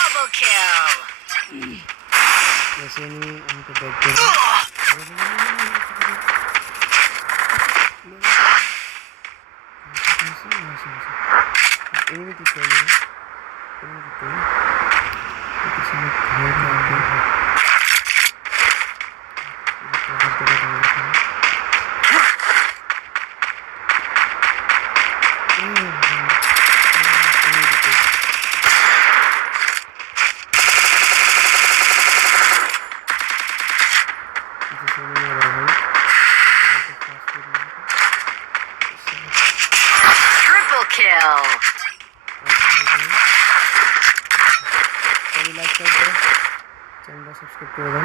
Double kill. वैसे नहीं हमको देखते हैं एनिमी कितने हैं एनिमी कितने हैं किसी ने घर में Triple kill. सभी लाइक कर दो चैनल सब्सक्राइब कर दो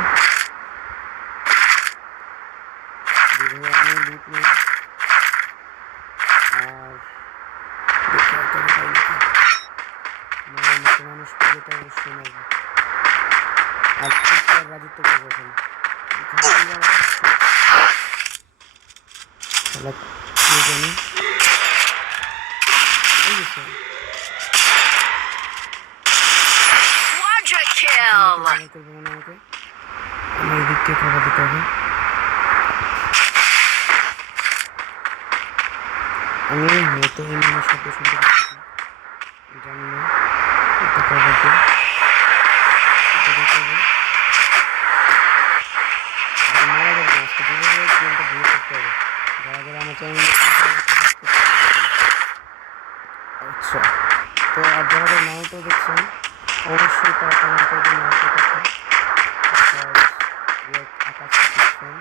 वीडियो में लूट में और देखो तो बताइए मैं মানুষ যেটা অবশ্যই নেব আর কিসের রাজত্ব করবে এখন চলো কি জানি এই যে Quadra kill. করবে মনে আমাকে আমার দিক থেকে খাবার দিতে হবে আমি হয়তো এমনি শব্দ শুনতে পাচ্ছি জানি না এটা খাবার দিই এটা করবো মারা যাবে না আজকে যেভাবে গেমটা ভুলে করতে হবে যারা যারা আমার চ্যানেল আচ্ছা তো আর যারা নামটাও দেখছেন অবশ্যই তারা কমেন্ট করবেন নামটা কথা আকাশ দেখছেন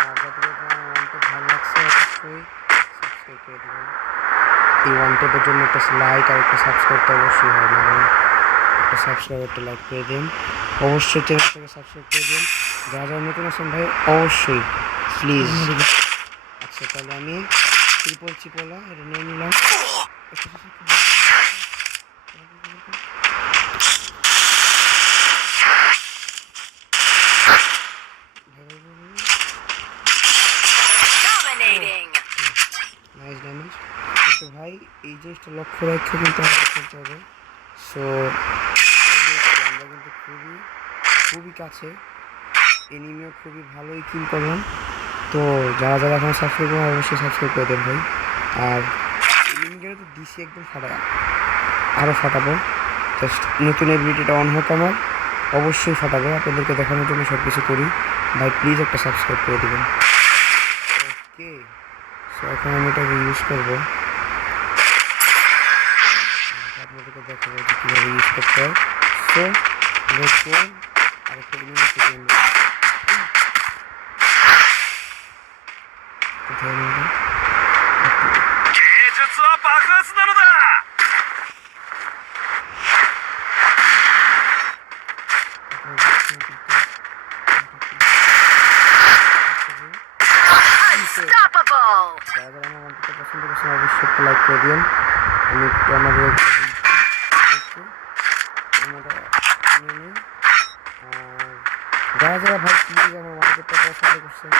আর যাদের ওয়ানটা ভালো লাগছে অবশ্যই সাবস্ক্রাইব করে দেবেন এই ওয়ানটার জন্য একটা লাইক আর একটা সাবস্ক্রাইব তো অবশ্যই হয় না একটা সাবস্ক্রাইব একটা লাইক করে দিন অবশ্যই চ্যানেলটাকে সাবস্ক্রাইব করে দিন যারা যারা নতুন আছেন ভাই অবশ্যই প্লিজ আচ্ছা তাহলে আমি ট্রিপল চিপলা এটা নিয়ে নিলাম Dominating. নাইস ড্যামেজ কিন্তু ভাই এই জিনিসটা লক্ষ্য রাখতে কিন্তু আমাকে খেলতে হবে সো আমরা কিন্তু খুবই কাছে এনিমিও খুবই ভালোই কিল করলাম তো যারা যারা এখন সাবস্ক্রাইব করবেন অবশ্যই সাবস্ক্রাইব করে দেন ভাই আর এনিমিগুলো তো দিছি একদম আরও ফাটাবো জাস্ট নতুন এবিলিটিটা অন হোক আমার অবশ্যই ফাটাবো আপনাদেরকে দেখানোর জন্য সব কিছু করি ভাই প্লিজ একটা সাবস্ক্রাইব করে দেবেন ওকে সো এখন আমি এটাকে ইউজ করবো আপনাদেরকে দেখাবো যে কীভাবে ইউজ করতে হয় সো লেটস গো আরেকটা এনিমি গেম কোথায় নেব 芸術は爆発なのだ Unstoppable. যারা যারা আমার মন্তব্য পছন্দ করছেন অবশ্যই একটা লাইক করে দিন আমি একটু আমাদের যারা যারা ভাই প্লিজ আমার মন্তব্যটা পছন্দ করছেন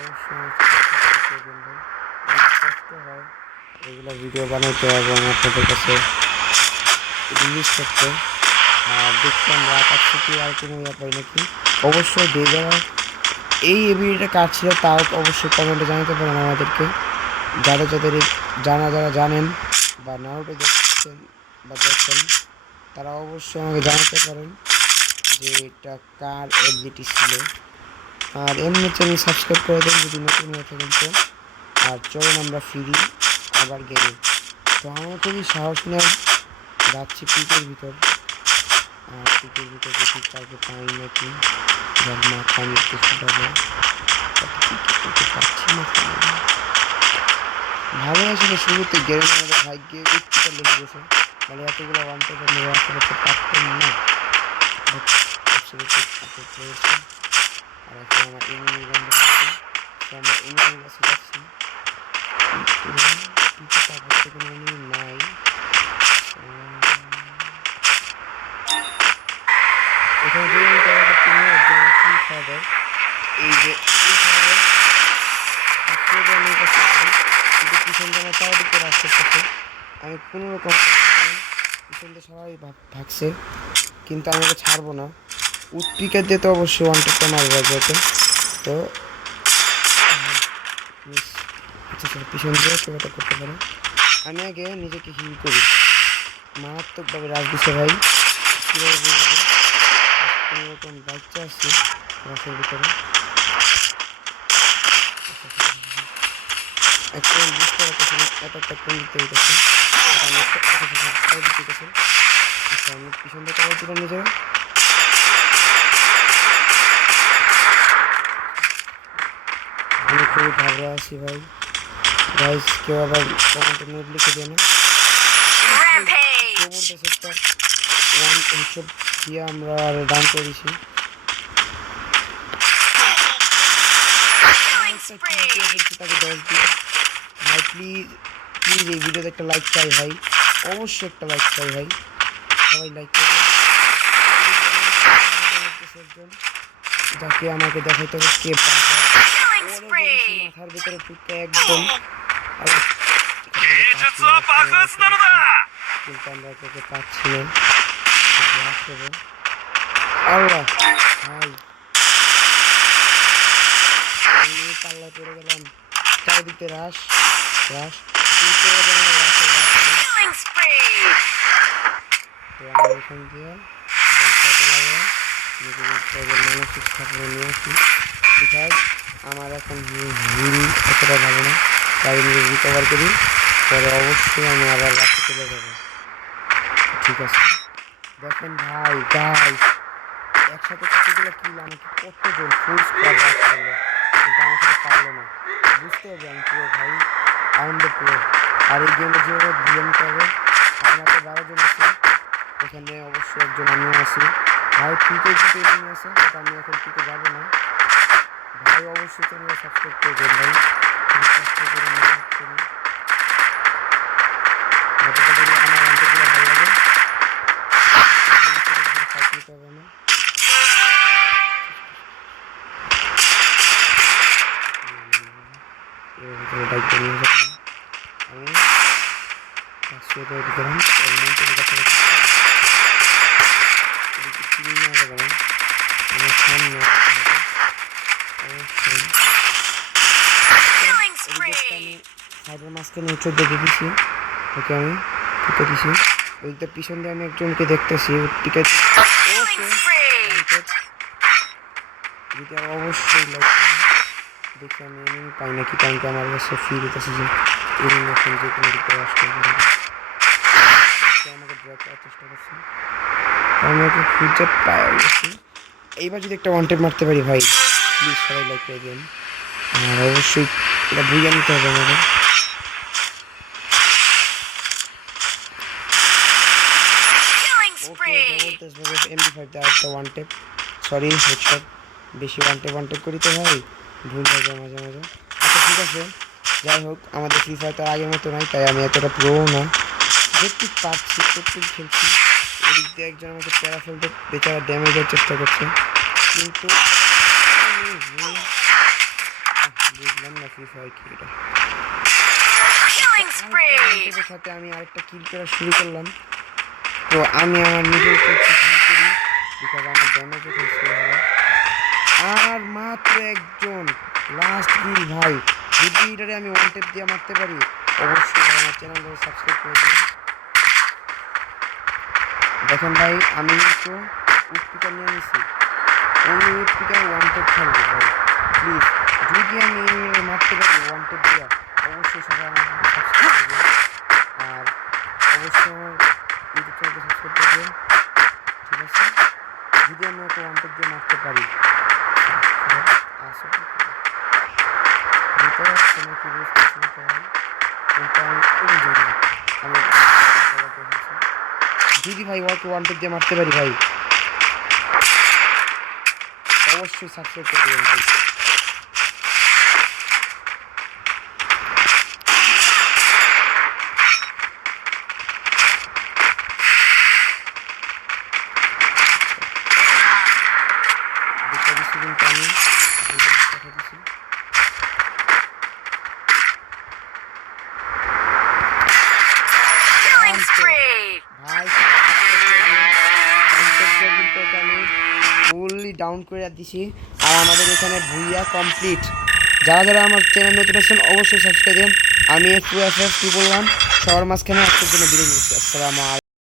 অবশ্যই অনেক কষ্ট হয় এগুলো ভিডিও বানাইতে এবং আপনাদের কাছে রিলিজ করতে আর দেখলাম রাত আসছে কি আর কোনো ইয়ে পাই নাকি অবশ্যই যে যারা এই এবিলিটিটা কাজ ছিল তাও অবশ্যই কমেন্টে জানাতে পারেন আমাদেরকে যাদের যারা জানেন বা নারুটো দেখছেন বা দেখছেন তারা অবশ্যই আমাকে জানাতে পারেন যে এটা কার এবিলিটি ছিল। আর এমনি চ্যানেল সাবস্ক্রাইব করে দেন যদি নতুন হয়ে থাকেন তো। আর চলুন আমরা ফিরি আবার গেমে। তো আমার খুবই সাহস নিয়ে যাচ্ছি পিকের ভিতর। আর পিকের ভিতর দেখি কাউকে পাই নাকি, যার মাথা আমি একটু ফুটাবো। পাচ্ছি না, ভালো আসলে শুরুতে গেম আমাদের ভাগ্যে উচ্চতা লেগে গেছে, মানে এতগুলো ওয়ানটা আমরা আসলে করতে পারতাম না। আর এখন আমার এনিমি বন্ধ করছি, তো আমরা এনিমি কাছে যাচ্ছি, কিন্তু তার কাছে কোনো এনিমি নাই। এখানে যে আমি তারা করতে নিয়ে একজন কি খাওয়া দেয়, এই যে এই খাওয়া দেয় আমি কাছে করি, কিন্তু পিছন জানা তাও দিকে রাস্তার কাছে আমি কোনো রকম পিছন দিয়ে সবাই ভাগছে, কিন্তু আমি ওকে ছাড়বো না। উৎপিকা দিয়ে তো অবশ্যই ওয়ানটা মারবো যেতে। তো আচ্ছা স্যার পিছন দিয়ে কেউ এটা করতে পারে, আমি আগে নিজেকে হিল করি। মারাত্মকভাবে রাজ দিছে ভাই, কীভাবে বুঝাবো, কোনো রকম বাচ্চা আসছে রাসের ভিতরে। একটা বুঝতে পারতেছি না একটা কোন দিতে হইতেছে, আচ্ছা আমি পিছন দিয়ে কাগজ দিলাম নিজের। আমি খুবই ঘাবড়ে আছি ভাই, গাইস কেউ আবার কমেন্টে নোট লিখে দেয় না। Rampage! একটা ওয়ান হেডশট দিয়ে আমরা ডাউন করে দিছি। তাকে 10 দিয়ে ভাই প্লিজ প্লিজ এই ভিডিওতে একটা লাইক চাই ভাই, অবশ্যই একটা লাইক চাই ভাই, সবাই লাইক করবেন। যাকে আমাকে দেখাইতে হবে কে মাথার ভিতরে টুকটা একদম, কিন্তু আমরা তোকে পাচ্ছি না। আল্লাহ ভাই আমি পাল্লা পড়ে গেলাম, চারিদিকে রাশ রাশ, তো আমি এখান দিয়ে মানসিক স্থাপনা নিয়ে আসি, বিকজ আমার এখন হিল এতটা ভালো না, তাই নিজে রিকভার করি, পরে অবশ্যই আমি আবার রাস্তা চলে যাবো। ঠিক আছে দেখেন ভাই গাইস একসাথে কতগুলো কিল আমাকে কতজন ফোর্স করে আসছিল, কিন্তু আমার সাথে পারলো না। বুঝতে হবে আমি পুরো ভাই আই এম দ্য প্রো। আর এই গেমে যেভাবে ভিএম হবে আপনাকে 12 জন আছে, এখানে অবশ্যই একজন আমিও আছি ভাই। পিকে কিন্তু এখানে আছে, কিন্তু আমি এখন পিকে যাবো না ভাই। অবশ্যই চ্যানেলে সাবস্ক্রাইব করবেন ভাই, সাবস্ক্রাইব করে আমার অন্তরগুলো ভালো লাগে, নিতে হবে না। বাইকটা নিয়ে যাবো আমি পাঁচশো তৈরি করলাম, নিয়ে যাবো না আমার সামনে অবশ্যই। আমি সাইডের মাঝখানে উচ্চ দেখে দিচ্ছি, ওকে আমি টিকে দিছি, ওইটা পিছন দিয়ে আমি একজনকে দেখতেছি টিকে দিতে অবশ্যই লাইক দেখি আমি এমনি পাই নাকি, কারণ কি আমার কাছে ফিল হইতেছে যে এলিমিনেশন যে কোনো দিকে আসতে পারে, আমাকে ড্রপ করার চেষ্টা করছি, আমি ওকে খুঁজে পাই গেছি। এইবার যদি একটা ওয়ান টেপ মারতে পারি ভাই প্লিজ সবাই লাইক করে দেন, আর অবশ্যই এটা বুঝে নিতে হবে আমাদের। ওকে জবরদস্তভাবে MP5 দিয়ে একটা ওয়ান টেপ, সরি হেডশট, বেশি ওয়ান টেপ করি তো ভাই ভুল হয়ে যায় মাঝে মাঝে। আচ্ছা ঠিক আছে যাই হোক, আমাদের ফ্রি ফায়ার তো আগের মতো নাই, তাই আমি এতটা প্রো না, যেটুকু পারছি প্রত্যেক খেলছি। এদিক দিয়ে একজন আমাকে প্যারা ফেলতে বেচারা ড্যামেজ দেওয়ার চেষ্টা করছে, কিন্তু বুঝলাম না ফ্রি ফায়ার কি এটা। সাথে আমি আরেকটা কিল করা শুরু করলাম, তো আমি আমার নিজের উপর হিল করি, বিকজ আমার ড্যামেজও খেলতে হবে। আর মাত্র একজন লাস্ট কিল ভাই, যদি এটারে আমি ওয়ান টেপ দিয়ে মারতে পারি অবশ্যই আমার চ্যানেলটা সাবস্ক্রাইব করে দিন। দেখেন ভাই আমি কিন্তু উৎপিকা নিয়ে নিছি অন্য উৎপিকা ওয়ান্টেড খেলবো ভাই প্লিজ যদি আমি মারতে পারি ওয়ান্টেড দিয়া অবশ্যই সবাই আমার সাবস্ক্রাইব করবেন আর অবশ্যই আমার ইউটিউব চ্যানেলকে সাবস্ক্রাইব করবেন ঠিক আছে যদি আমি ওকে ওয়ান্টেড দিয়ে মারতে পারি আসো ভিতরে সময় কি বুঝতেছি না তো ভাই কিন্তু আমি যদি ভাই ওকে ওয়ান্টেড দিয়ে মারতে পারি ভাই অবশ্যই সাবস্ক্রাইব করে দেবেন ভাই কিন্তু আমি কথা দিচ্ছি Killing spree. ভাই কিন্তু ওকে আমি ফুললি ডাউন করে দিছি আর আমাদের এখানে ভুইয়া কমপ্লিট যারা যারা আমার চ্যানেল নতুন আছেন অবশ্যই সাবস্ক্রাইব দেবেন আমি FF2 বললাম সবার মাঝখানে আজকের জন্য বিদায় নিচ্ছি আসসালামু আলাইকুম